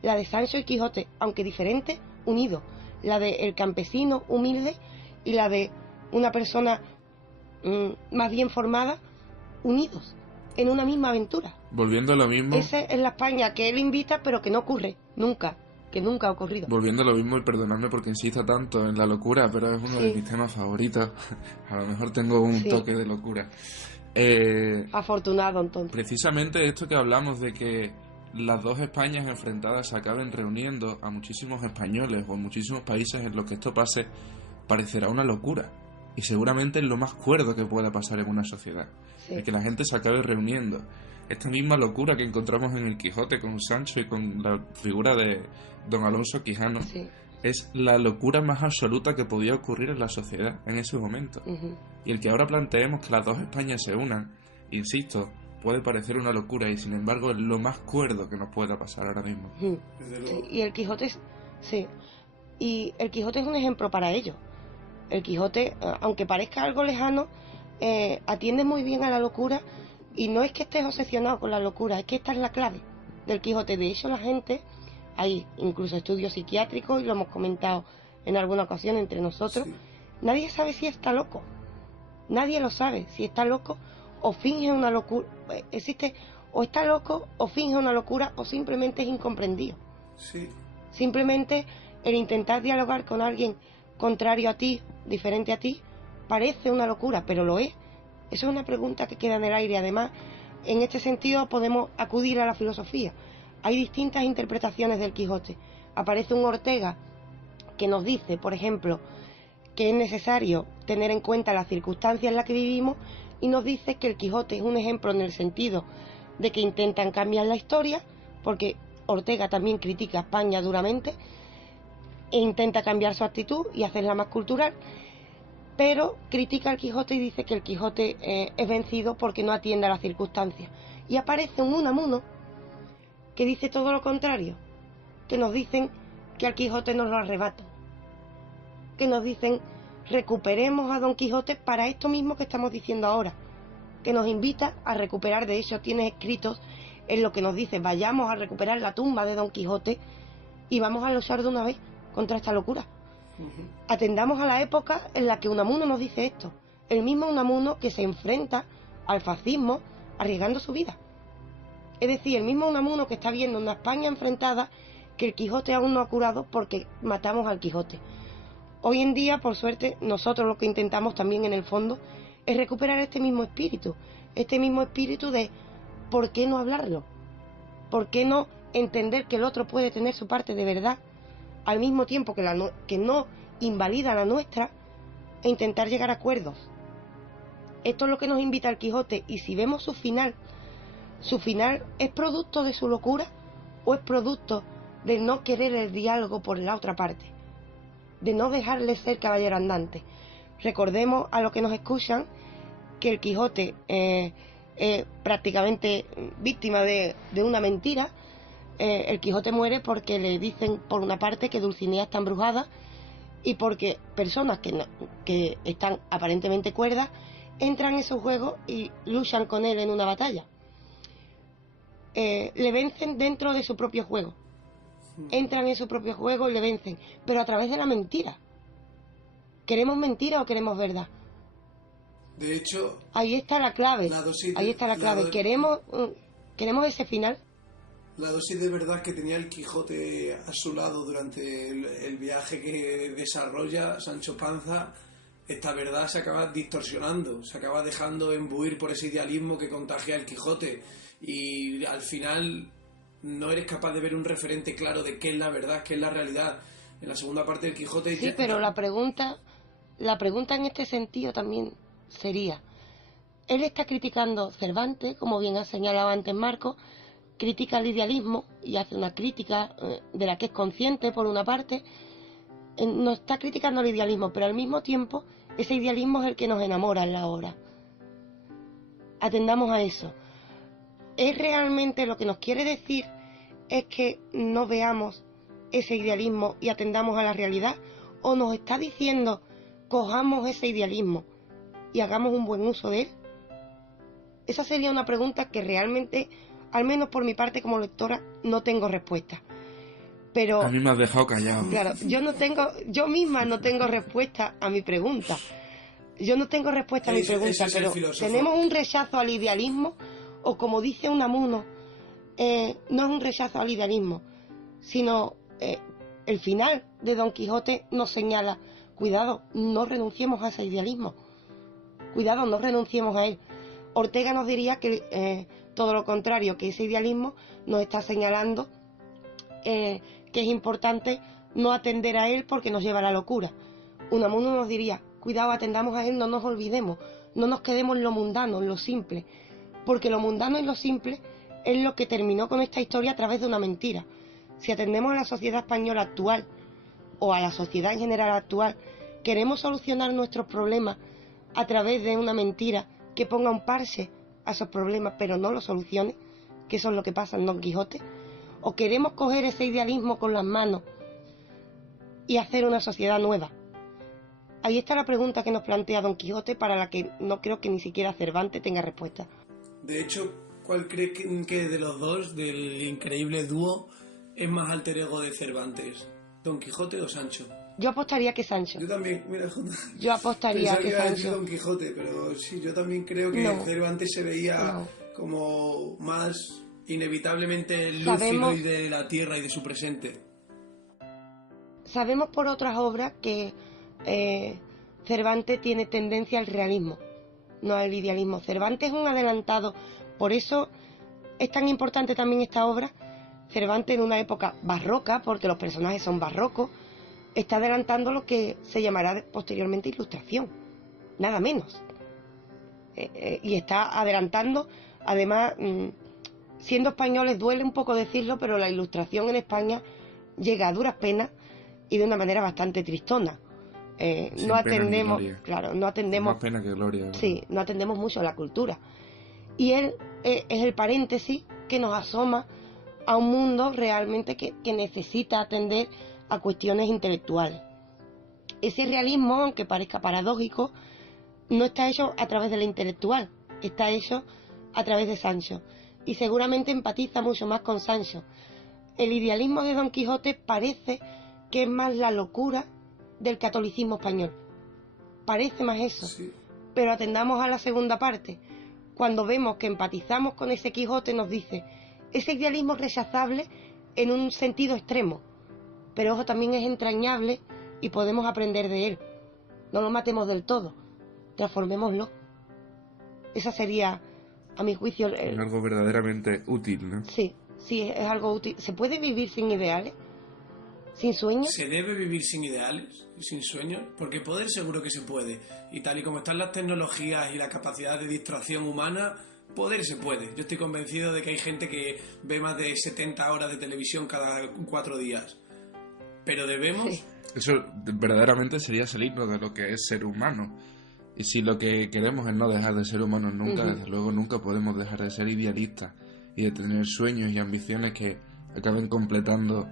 La de Sancho y Quijote, aunque diferente, unidos. La de el campesino humilde y la de una persona más bien formada, unidos en una misma aventura. Volviendo a lo mismo. Esa es la España que él invita, pero que no ocurre nunca, que nunca ha ocurrido. Volviendo a lo mismo, y perdonadme porque insista tanto en la locura, pero es uno de mis temas favoritos. A lo mejor tengo un toque de locura. Afortunado, entonces. Precisamente esto que hablamos de que las dos Españas enfrentadas se acaben reuniendo a muchísimos españoles o en muchísimos países en los que esto pase, parecerá una locura. Y seguramente es lo más cuerdo que pueda pasar en una sociedad. Sí. El que la gente se acabe reuniendo. Esta misma locura que encontramos en el Quijote con Sancho y con la figura de don Alonso Quijano, es la locura más absoluta que podía ocurrir en la sociedad en ese momento. Y el que ahora planteemos que las dos Españas se unan, insisto, puede parecer una locura y sin embargo es lo más cuerdo que nos pueda pasar ahora mismo. Y el Quijote y el Quijote es un ejemplo para ello. El Quijote, aunque parezca algo lejano, atiende muy bien a la locura, y no es que estés obsesionado con la locura, es que esta es la clave del Quijote. De hecho, la gente, hay incluso estudios psiquiátricos y lo hemos comentado en alguna ocasión entre nosotros, nadie sabe si está loco. Nadie lo sabe si está loco o finge una locura. Existe, o está loco, o finge una locura, o simplemente es incomprendido. Simplemente el intentar dialogar con alguien contrario a ti, diferente a ti, parece una locura, pero lo es. Eso es una pregunta que queda en el aire. Además, en este sentido podemos acudir a la filosofía. Hay distintas interpretaciones del Quijote. Aparece un Ortega que nos dice, por ejemplo, que es necesario tener en cuenta las circunstancias en las que vivimos, y nos dice que el Quijote es un ejemplo en el sentido de que intentan cambiar la historia, porque Ortega también critica a España duramente e intenta cambiar su actitud y hacerla más cultural, pero critica al Quijote y dice que el Quijote es vencido porque no atiende a las circunstancias. Y aparece un Unamuno que dice todo lo contrario, que nos dicen que al Quijote nos lo arrebatan, que nos dicen recuperemos a Don Quijote para esto mismo que estamos diciendo ahora, que nos invita a recuperar. De hecho tiene escritos en lo que nos dice vayamos a recuperar la tumba de Don Quijote y vamos a luchar de una vez contra esta locura. Atendamos a la época en la que Unamuno nos dice esto, el mismo Unamuno que se enfrenta al fascismo arriesgando su vida. Es decir, el mismo Unamuno que está viendo una España enfrentada que el Quijote aún no ha curado porque matamos al Quijote. Hoy en día, por suerte, nosotros lo que intentamos también en el fondo es recuperar este mismo espíritu de ¿por qué no hablarlo? ¿Por qué no entender que el otro puede tener su parte de verdad al mismo tiempo que no invalida la nuestra, e intentar llegar a acuerdos? Esto es lo que nos invita el Quijote, y si vemos su final es producto de su locura o es producto de no querer el diálogo por la otra parte, de no dejarle ser caballero andante. Recordemos a los que nos escuchan que el Quijote es prácticamente víctima de una mentira. El Quijote muere porque le dicen por una parte que Dulcinea está embrujada, y porque personas que están aparentemente cuerdas entran en su juego y luchan con él en una batalla. Le vencen dentro de su propio juego, entran en su propio juego y le vencen, pero a través de la mentira. ¿Queremos mentira o queremos verdad? De hecho, ahí está la clave. ¿Queremos ese final? La dosis de verdad que tenía el Quijote a su lado durante el viaje que desarrolla Sancho Panza, esta verdad se acaba distorsionando, se acaba dejando embuir por ese idealismo que contagia el Quijote, y al final no eres capaz de ver un referente claro de qué es la verdad, qué es la realidad. En la segunda parte del Quijote... Sí, pero la pregunta en este sentido también sería, él está criticando Cervantes, como bien ha señalado antes Marco, critica el idealismo y hace una crítica de la que es consciente por una parte. No está criticando el idealismo, pero al mismo tiempo ese idealismo es el que nos enamora en la obra. Atendamos a eso. ¿Es realmente lo que nos quiere decir es que no veamos ese idealismo y atendamos a la realidad? ¿O nos está diciendo cojamos ese idealismo y hagamos un buen uso de él? Esa sería una pregunta que realmente, al menos por mi parte como lectora, no tengo respuesta. Pero a mí me has dejado callado. Claro, yo misma no tengo respuesta a mi pregunta. Pero tenemos un rechazo al idealismo, o como dice Unamuno, no es un rechazo al idealismo, sino el final de Don Quijote nos señala, cuidado, no renunciemos a ese idealismo, cuidado, no renunciemos a él. Ortega nos diría que todo lo contrario, que ese idealismo nos está señalando que es importante no atender a él porque nos lleva a la locura. Unamuno nos diría, cuidado, atendamos a él, no nos olvidemos, no nos quedemos en lo mundano, en lo simple, porque lo mundano y lo simple es lo que terminó con esta historia a través de una mentira. Si atendemos a la sociedad española actual o a la sociedad en general actual, queremos solucionar nuestros problemas a través de una mentira que ponga un parche a esos problemas pero no los solucione, que eso es lo que pasa en Don Quijote. ¿O queremos coger ese idealismo con las manos y hacer una sociedad nueva? Ahí está la pregunta que nos plantea Don Quijote, para la que no creo que ni siquiera Cervantes tenga respuesta. De hecho, ¿cuál cree que de los dos, del increíble dúo, es más alter ego de Cervantes? ¿Don Quijote o Sancho? Yo apostaría que Sancho. Yo también, mira, yo apostaría que Sancho. Sancho. Don Quijote, pero sí, yo también creo que Cervantes se veía como más inevitablemente lúcido y de la tierra y de su presente. Sabemos por otras obras que Cervantes tiene tendencia al realismo, no al idealismo. Cervantes es un adelantado Por eso es tan importante también esta obra. Cervantes, en una época barroca, porque los personajes son barrocos, está adelantando lo que se llamará posteriormente Ilustración, nada menos. Y está adelantando, además, siendo españoles duele un poco decirlo, pero la Ilustración en España llega a duras penas y de una manera bastante tristona. No atendemos, claro, no atendemos. Más pena que gloria, ¿verdad? Sí, no atendemos mucho a la cultura. Y él es el paréntesis que nos asoma a un mundo realmente que necesita atender a cuestiones intelectuales. Ese realismo, aunque parezca paradójico, no está hecho a través de la intelectual, está hecho a través de Sancho. Y seguramente empatiza mucho más con Sancho. El idealismo de Don Quijote parece que es más la locura del catolicismo español. Parece más eso. Sí. Pero atendamos a la segunda parte. Cuando vemos que empatizamos con ese Quijote, nos dice, ese idealismo es rechazable en un sentido extremo, pero ojo, también es entrañable y podemos aprender de él. No lo matemos del todo, transformémoslo. Esa sería, a mi juicio... Es algo verdaderamente útil, ¿no? Sí, es algo útil. ¿Se puede vivir sin ideales? ¿Sin sueños? ¿Se debe vivir sin ideales, sin sueños? Porque poder seguro que se puede. Y tal y como están las tecnologías y la capacidad de distracción humana, poder se puede. Yo estoy convencido de que hay gente que ve más de 70 horas de televisión cada 4 días. Pero debemos... Sí. Eso verdaderamente sería salirnos de lo que es ser humano. Y si lo que queremos es no dejar de ser humanos nunca, desde luego nunca podemos dejar de ser idealistas y de tener sueños y ambiciones que acaben completando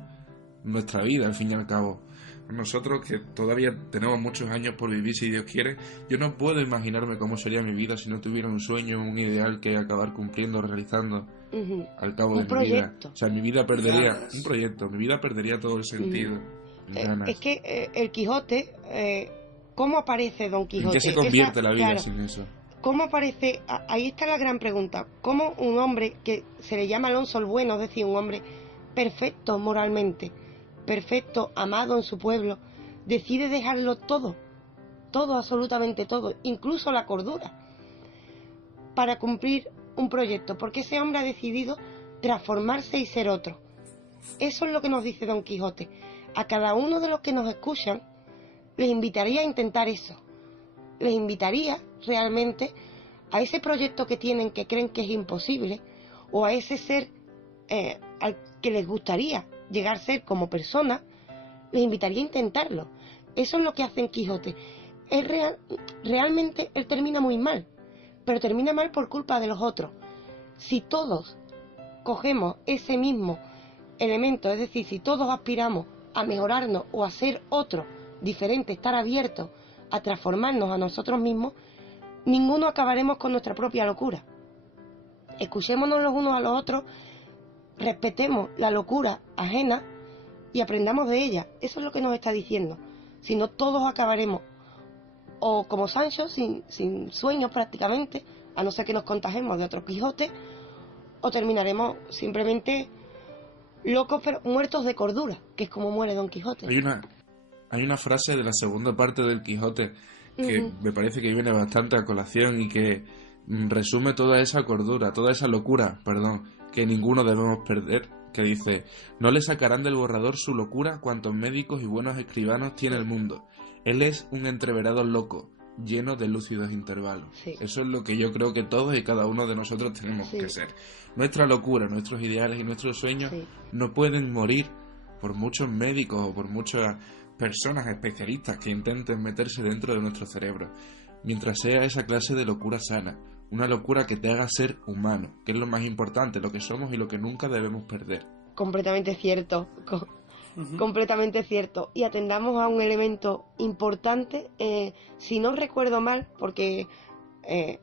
nuestra vida, al fin y al cabo. Nosotros, que todavía tenemos muchos años por vivir, si Dios quiere, yo no puedo imaginarme cómo sería mi vida si no tuviera un sueño, un ideal que acabar cumpliendo, realizando al cabo de mi vida. O sea, mi vida perdería un proyecto, mi vida perdería todo el sentido. Es que el Quijote, ¿cómo aparece Don Quijote? ¿En qué se convierte la vida sin eso? ¿Cómo aparece? Ahí está la gran pregunta. ¿Cómo un hombre que se le llama Alonso el Bueno, es decir, un hombre perfecto moralmente, perfecto, amado en su pueblo, decide dejarlo todo, absolutamente todo, incluso la cordura, para cumplir un proyecto? Porque ese hombre ha decidido transformarse y ser otro. Eso es lo que nos dice Don Quijote. A cada uno de los que nos escuchan les invitaría a intentar eso. Les invitaría realmente a ese proyecto que tienen, que creen que es imposible, o a ese ser al que les gustaría llegar a ser como persona, les invitaría a intentarlo. Eso es lo que hace en Quijote. Realmente él termina muy mal, pero termina mal por culpa de los otros. Si todos cogemos ese mismo elemento, es decir, si todos aspiramos a mejorarnos o a ser otro, diferente, estar abiertos a transformarnos a nosotros mismos, ninguno acabaremos con nuestra propia locura. Escuchémonos los unos a los otros, respetemos la locura ajena y aprendamos de ella. Eso es lo que nos está diciendo. Si no, todos acabaremos o como Sancho, sin sueños prácticamente, a no ser que nos contagiemos de otro Quijote, o terminaremos simplemente locos pero muertos de cordura, que es como muere Don Quijote. Hay una frase de la segunda parte del Quijote que me parece que viene bastante a colación y que resume toda esa cordura, toda esa locura, que ninguno debemos perder, que dice: no le sacarán del borrador su locura cuantos médicos y buenos escribanos tiene el mundo. Él es un entreverado loco, lleno de lúcidos intervalos. Sí. Eso es lo que yo creo que todos y cada uno de nosotros tenemos que ser. Nuestra locura, nuestros ideales y nuestros sueños no pueden morir por muchos médicos o por muchas personas especialistas que intenten meterse dentro de nuestro cerebro, mientras sea esa clase de locura sana, una locura que te haga ser humano, que es lo más importante, lo que somos y lo que nunca debemos perder. Completamente cierto, completamente cierto. Y atendamos a un elemento importante, si no recuerdo mal, porque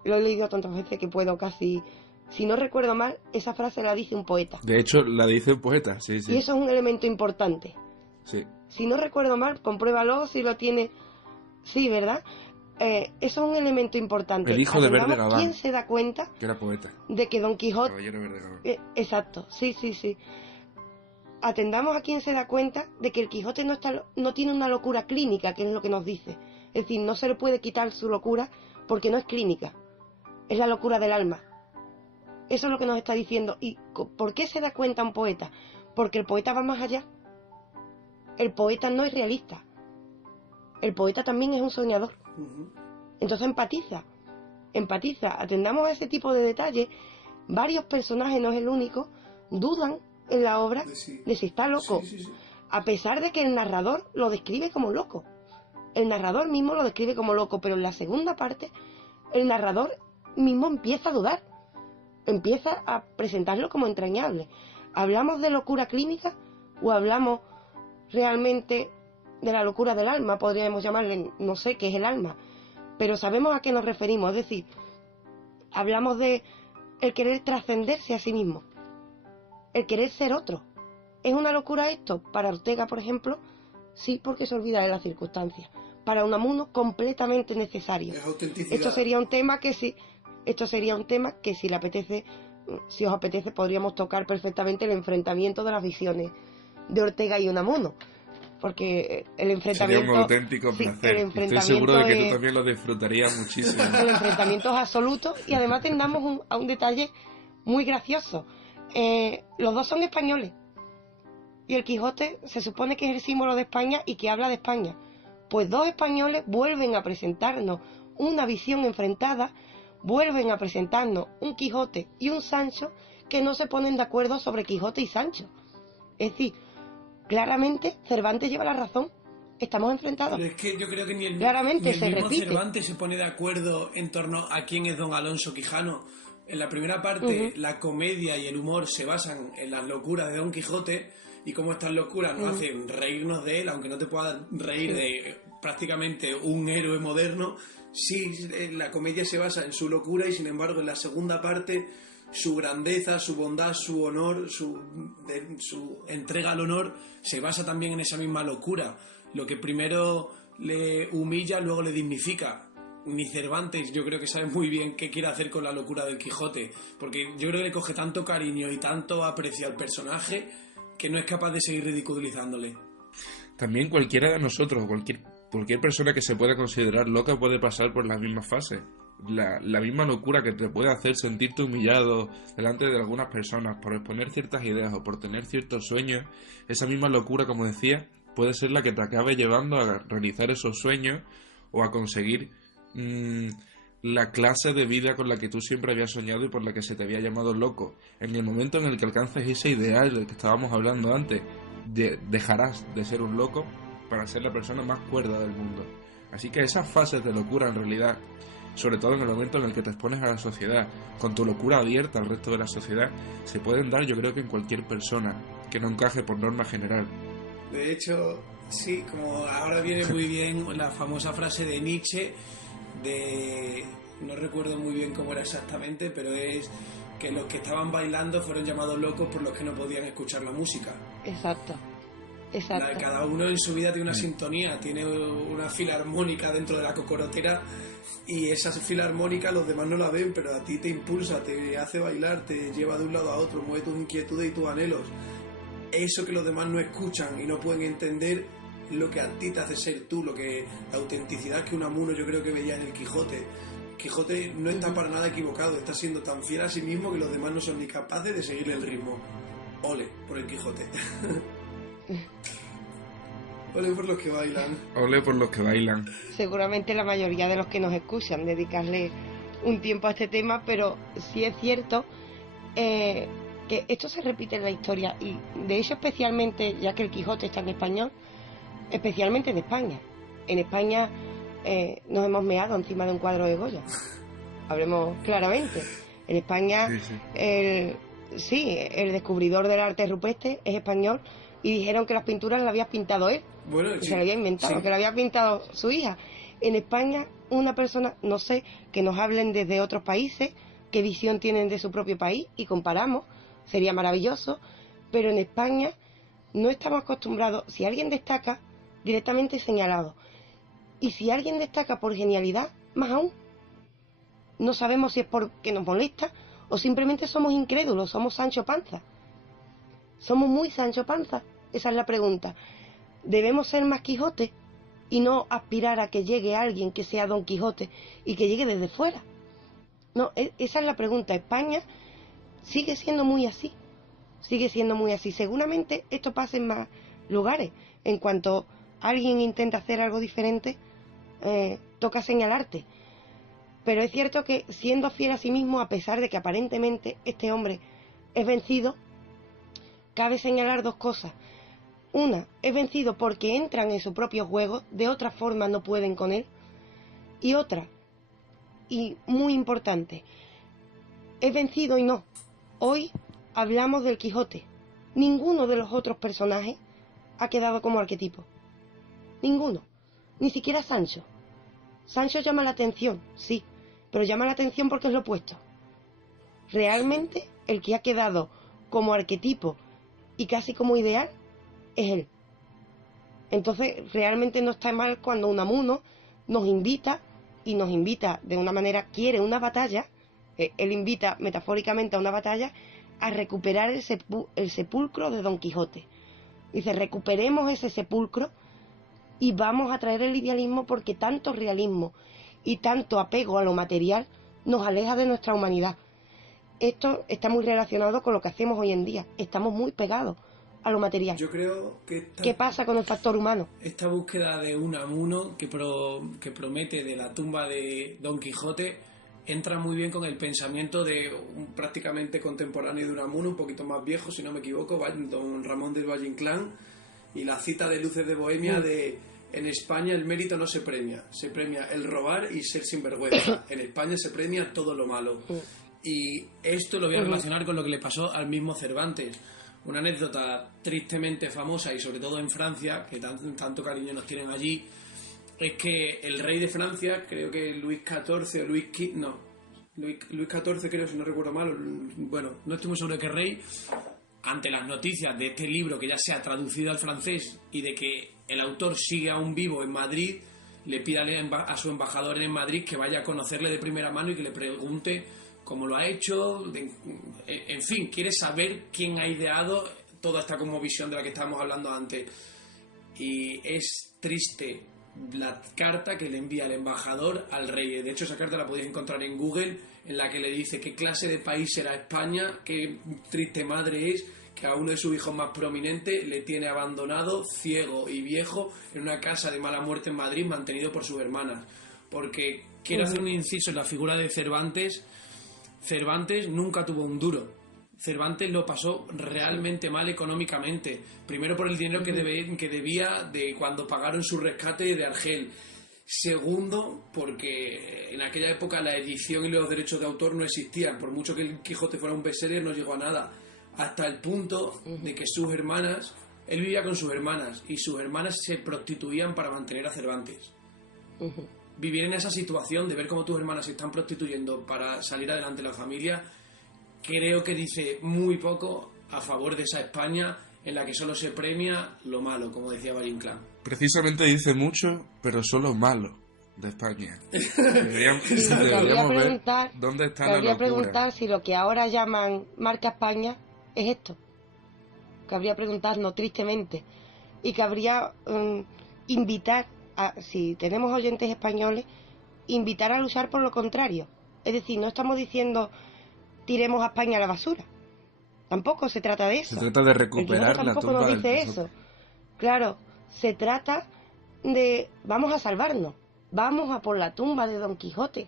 lo he leído tantas veces que puedo casi... Si no recuerdo mal, esa frase la dice un poeta. De hecho, la dice un poeta, sí. Y eso es un elemento importante. Sí. Si no recuerdo mal, compruébalo si lo tiene... Sí, ¿verdad? Eso es un elemento importante. El hijo de Verde Gabán. ¿Quién se da cuenta? Que era poeta. De que Don Quijote... Caballero Verde Gabán. Exacto, sí. Atendamos a quien se da cuenta de que el Quijote no tiene una locura clínica, que es lo que nos dice. Es decir, no se le puede quitar su locura porque no es clínica. Es la locura del alma. Eso es lo que nos está diciendo. ¿Y por qué se da cuenta un poeta? Porque el poeta va más allá. El poeta no es realista. El poeta también es un soñador. Entonces empatiza. Atendamos a ese tipo de detalles. Varios personajes, no es el único, dudan en la obra de si está loco. Sí. A pesar de que el narrador lo describe como loco. El narrador mismo lo describe como loco, pero en la segunda parte, el narrador mismo empieza a dudar. Empieza a presentarlo como entrañable. ¿Hablamos de locura clínica o hablamos realmente de la locura del alma? Podríamos llamarle, no sé qué es el alma, pero sabemos a qué nos referimos. Es decir, hablamos de el querer trascenderse a sí mismo, el querer ser otro. ¿Es una locura esto? Para Ortega, por ejemplo, sí, porque se olvida de las circunstancias. Para Unamuno, completamente necesario. Es autenticidad. Esto sería un tema que si le apetece, si os apetece, podríamos tocar perfectamente el enfrentamiento de las visiones de Ortega y Unamuno. Porque el enfrentamiento... Sería un auténtico placer. Estoy seguro de que tú también lo disfrutarías muchísimo. El enfrentamiento es absoluto y además tendamos a un detalle muy gracioso. Los dos son españoles y el Quijote se supone que es el símbolo de España y que habla de España. Pues dos españoles vuelven a presentarnos una visión enfrentada, vuelven a presentarnos un Quijote y un Sancho que no se ponen de acuerdo sobre Quijote y Sancho. Es decir, claramente Cervantes lleva la razón. Estamos enfrentados. Pero es que yo creo que ni el mismo Cervantes se pone de acuerdo en torno a quién es don Alonso Quijano. En la primera parte, la comedia y el humor se basan en las locuras de Don Quijote y cómo estas locuras nos hacen reírnos de él, aunque no te puedas reír de prácticamente un héroe moderno. Sí, la comedia se basa en su locura y sin embargo en la segunda parte su grandeza, su bondad, su honor, su entrega al honor se basa también en esa misma locura. Lo que primero le humilla, luego le dignifica. Ni Cervantes yo creo que sabe muy bien qué quiere hacer con la locura del Quijote, porque yo creo que le coge tanto cariño y tanto aprecio al personaje que no es capaz de seguir ridiculizándole. También cualquiera de nosotros, cualquier persona que se pueda considerar loca puede pasar por las mismas fases. La misma locura que te puede hacer sentirte humillado delante de algunas personas por exponer ciertas ideas o por tener ciertos sueños, esa misma locura, como decía, puede ser la que te acabe llevando a realizar esos sueños o a conseguir la clase de vida con la que tú siempre habías soñado y por la que se te había llamado loco. En el momento en el que alcances ese ideal del que estábamos hablando antes, dejarás de ser un loco para ser la persona más cuerda del mundo. Así que esas fases de locura, en realidad, sobre todo en el momento en el que te expones a la sociedad, con tu locura abierta al resto de la sociedad, se pueden dar, yo creo que en cualquier persona que no encaje por norma general. De hecho, sí, como ahora viene muy bien la famosa frase de Nietzsche, no recuerdo muy bien cómo era exactamente, pero es que los que estaban bailando fueron llamados locos por los que no podían escuchar la música. Exacto. Cada uno en su vida tiene una sintonía, tiene una filarmónica dentro de la cocorotera y esa filarmónica los demás no la ven, pero a ti te impulsa, te hace bailar, te lleva de un lado a otro, mueve tus inquietudes y tus anhelos. Eso que los demás no escuchan y no pueden entender, lo que a ti te hace ser tú, la autenticidad que Unamuno yo creo que veía en el Quijote. Quijote no está para nada equivocado, está siendo tan fiel a sí mismo que los demás no son ni capaces de seguirle el ritmo. Ole por el Quijote. Ole por los que bailan. Ole por los que bailan. Seguramente la mayoría de los que nos escuchan dedicarle un tiempo a este tema, pero sí es cierto que esto se repite en la historia y de hecho especialmente, ya que el Quijote está en español, especialmente en España. En España nos hemos meado encima de un cuadro de Goya. Hablemos claramente. En España, el descubridor del arte rupestre es español y dijeron que las pinturas las había pintado él. Bueno, que se lo había inventado, que lo había pintado su hija. En España, una persona, no sé, que nos hablen desde otros países, qué visión tienen de su propio país y comparamos, sería maravilloso, pero en España no estamos acostumbrados, si alguien destaca, directamente señalado. Y si alguien destaca por genialidad, más aún. No sabemos si es porque nos molesta o simplemente somos incrédulos, somos Sancho Panza. Somos muy Sancho Panza, esa es la pregunta. ¿Debemos ser más Quijote y no aspirar a que llegue alguien que sea Don Quijote y que llegue desde fuera? No, esa es la pregunta. España sigue siendo muy así. Sigue siendo muy así. Seguramente esto pasa en más lugares. En cuanto alguien intenta hacer algo diferente, toca señalarte. Pero es cierto que siendo fiel a sí mismo, a pesar de que aparentemente este hombre es vencido, cabe señalar dos cosas. Una, es vencido porque entran en su propio juego, de otra forma no pueden con él. Y otra, y muy importante, es vencido y no. Hoy hablamos del Quijote. Ninguno de los otros personajes ha quedado como arquetipo. Ninguno. Ni siquiera Sancho. Sancho llama la atención, sí, pero llama la atención porque es lo opuesto. Realmente el que ha quedado como arquetipo y casi como ideal es él. Entonces realmente no está mal cuando Unamuno nos invita, y nos invita de una manera, quiere una batalla, él invita metafóricamente a una batalla, a recuperar el sepulcro de Don Quijote. Dice, recuperemos ese sepulcro y vamos a traer el idealismo, porque tanto realismo y tanto apego a lo material nos aleja de nuestra humanidad. Esto está muy relacionado con lo que hacemos hoy en día. Estamos muy pegados a lo material. Yo creo que ¿Qué pasa con el factor humano? Esta búsqueda de Unamuno que promete de la tumba de Don Quijote entra muy bien con el pensamiento de un prácticamente contemporáneo de Unamuno, un poquito más viejo, si no me equivoco, don Ramón del Valle Inclán, y la cita de Luces de Bohemia de: en España el mérito no se premia el robar y ser sinvergüenza. En España se premia todo lo malo. Y esto lo voy a relacionar con lo que le pasó al mismo Cervantes. Una anécdota tristemente famosa, y sobre todo en Francia, que tanto cariño nos tienen allí, es que el rey de Francia, creo que Luis XIV o Luis XIV, creo, si no recuerdo mal, bueno, no estoy muy seguro de qué rey, ante las noticias de este libro que ya se ha traducido al francés y de que el autor sigue aún vivo en Madrid, le pide a su embajador en Madrid que vaya a conocerle de primera mano y que le pregunte cómo lo ha hecho, en fin, quiere saber quién ha ideado toda esta cosmovisión de la que estábamos hablando antes. Y es triste la carta que le envía el embajador al rey. De hecho, esa carta la podéis encontrar en Google, en la que le dice qué clase de país será España, qué triste madre es que a uno de sus hijos más prominentes le tiene abandonado, ciego y viejo, en una casa de mala muerte en Madrid, mantenido por sus hermanas. Porque quiero hacer un inciso en la figura de Cervantes. Cervantes nunca tuvo un duro. Cervantes lo pasó realmente mal económicamente. Primero por el dinero que debía de cuando pagaron su rescate de Argel. Segundo, porque en aquella época la edición y los derechos de autor no existían. Por mucho que el Quijote fuera un bestseller, no llegó a nada. Hasta el punto de que sus hermanas, él vivía con sus hermanas, y sus hermanas se prostituían para mantener a Cervantes. Vivir en esa situación de ver cómo tus hermanas se están prostituyendo para salir adelante la familia, creo que dice muy poco a favor de esa España en la que solo se premia lo malo, como decía Valle Inclán. Precisamente dice mucho, pero solo malo de España. Deberíamos ver dónde está la locura. Preguntar si lo que ahora llaman marca España es esto. Cabría preguntarnos tristemente. Y cabría invitar, si tenemos oyentes españoles, invitar a luchar por lo contrario. Es decir, no estamos diciendo tiremos a España a la basura. Tampoco se trata de eso. Se trata de recuperar la tumba. Tampoco nos dice eso. Claro, se trata de vamos a salvarnos. Vamos a por la tumba de Don Quijote.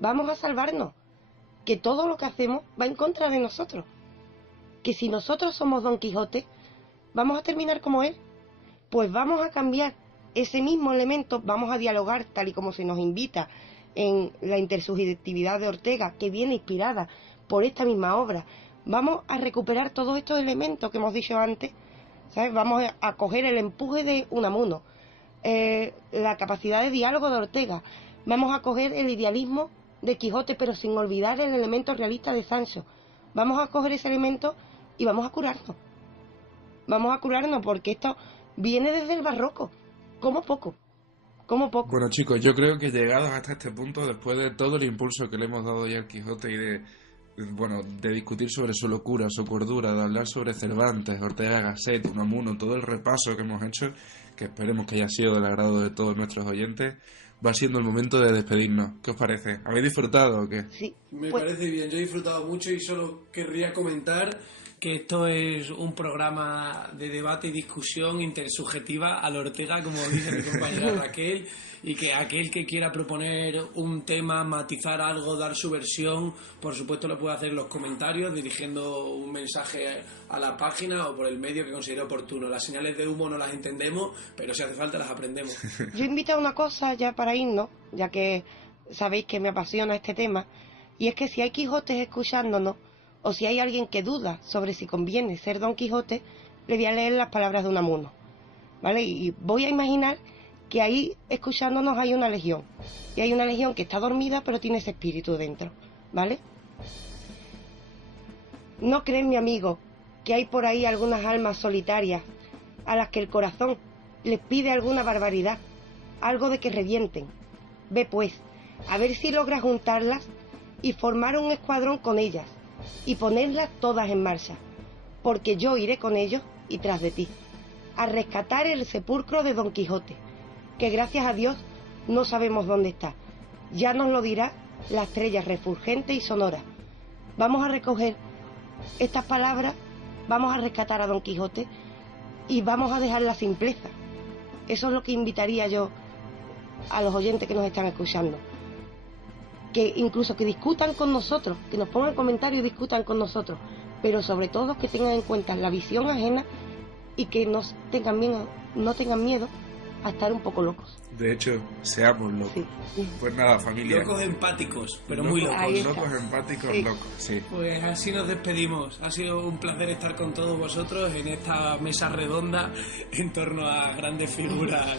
Vamos a salvarnos. Que todo lo que hacemos va en contra de nosotros. Que si nosotros somos Don Quijote, vamos a terminar como él. Pues vamos a cambiar ese mismo elemento, vamos a dialogar tal y como se nos invita en la intersubjetividad de Ortega, que viene inspirada por esta misma obra. Vamos a recuperar todos estos elementos que hemos dicho antes, ¿sabes? Vamos a coger el empuje de Unamuno, la capacidad de diálogo de Ortega, vamos a coger el idealismo de Quijote, pero sin olvidar el elemento realista de Sancho. Vamos a coger ese elemento y vamos a curarnos. Vamos a curarnos porque esto viene desde el barroco, como poco. Bueno, chicos, yo creo que llegados hasta este punto, después de todo el impulso que le hemos dado ya al Quijote y de discutir sobre su locura, su cordura, de hablar sobre Cervantes, Ortega y Gasset, Unamuno, todo el repaso que hemos hecho, que esperemos que haya sido del agrado de todos nuestros oyentes, va siendo el momento de despedirnos. ¿Qué os parece? ¿Habéis disfrutado o qué? Sí. Me Pues, parece bien, yo he disfrutado mucho y solo querría comentar que esto es un programa de debate y discusión intersubjetiva a la Ortega, como dice mi compañera Raquel, y que aquel que quiera proponer un tema, matizar algo, dar su versión, por supuesto lo puede hacer en los comentarios, dirigiendo un mensaje a la página o por el medio que considere oportuno. Las señales de humo no las entendemos, pero si hace falta las aprendemos. yo invito a una cosa ya para irnos, ya que sabéis que me apasiona este tema, y es que si hay Quijotes escuchándonos, o si hay alguien que duda sobre si conviene ser Don Quijote, le voy a leer las palabras de Unamuno, ¿vale? Y voy a imaginar que ahí escuchándonos hay una legión, y hay una legión que está dormida pero tiene ese espíritu dentro, ¿vale? ¿No crees, mi amigo, que hay por ahí algunas almas solitarias a las que el corazón les pide alguna barbaridad, algo de que revienten? Ve pues, a ver si logras juntarlas y formar un escuadrón con ellas, y ponerlas todas en marcha, porque yo iré con ellos y tras de ti, a rescatar el sepulcro de Don Quijote, que gracias a Dios no sabemos dónde está. Ya nos lo dirá la estrella refulgente y sonora. Vamos a recoger estas palabras, vamos a rescatar a Don Quijote y vamos a dejar la simpleza. Eso es lo que invitaría yo a los oyentes que nos están escuchando. Que incluso que discutan con nosotros, que nos pongan comentarios y discutan con nosotros, pero sobre todo que tengan en cuenta la visión ajena y que no tengan miedo a estar un poco locos. De hecho, seamos locos. Sí. Pues nada, familia. Locos empáticos, pero muy locos. Ahí está. Locos empáticos, Sí. locos, sí. Pues así nos despedimos. Ha sido un placer estar con todos vosotros en esta mesa redonda en torno a grandes figuras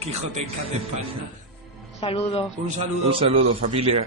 quijotescas de España. Saludos. Un saludo. Un saludo, familia.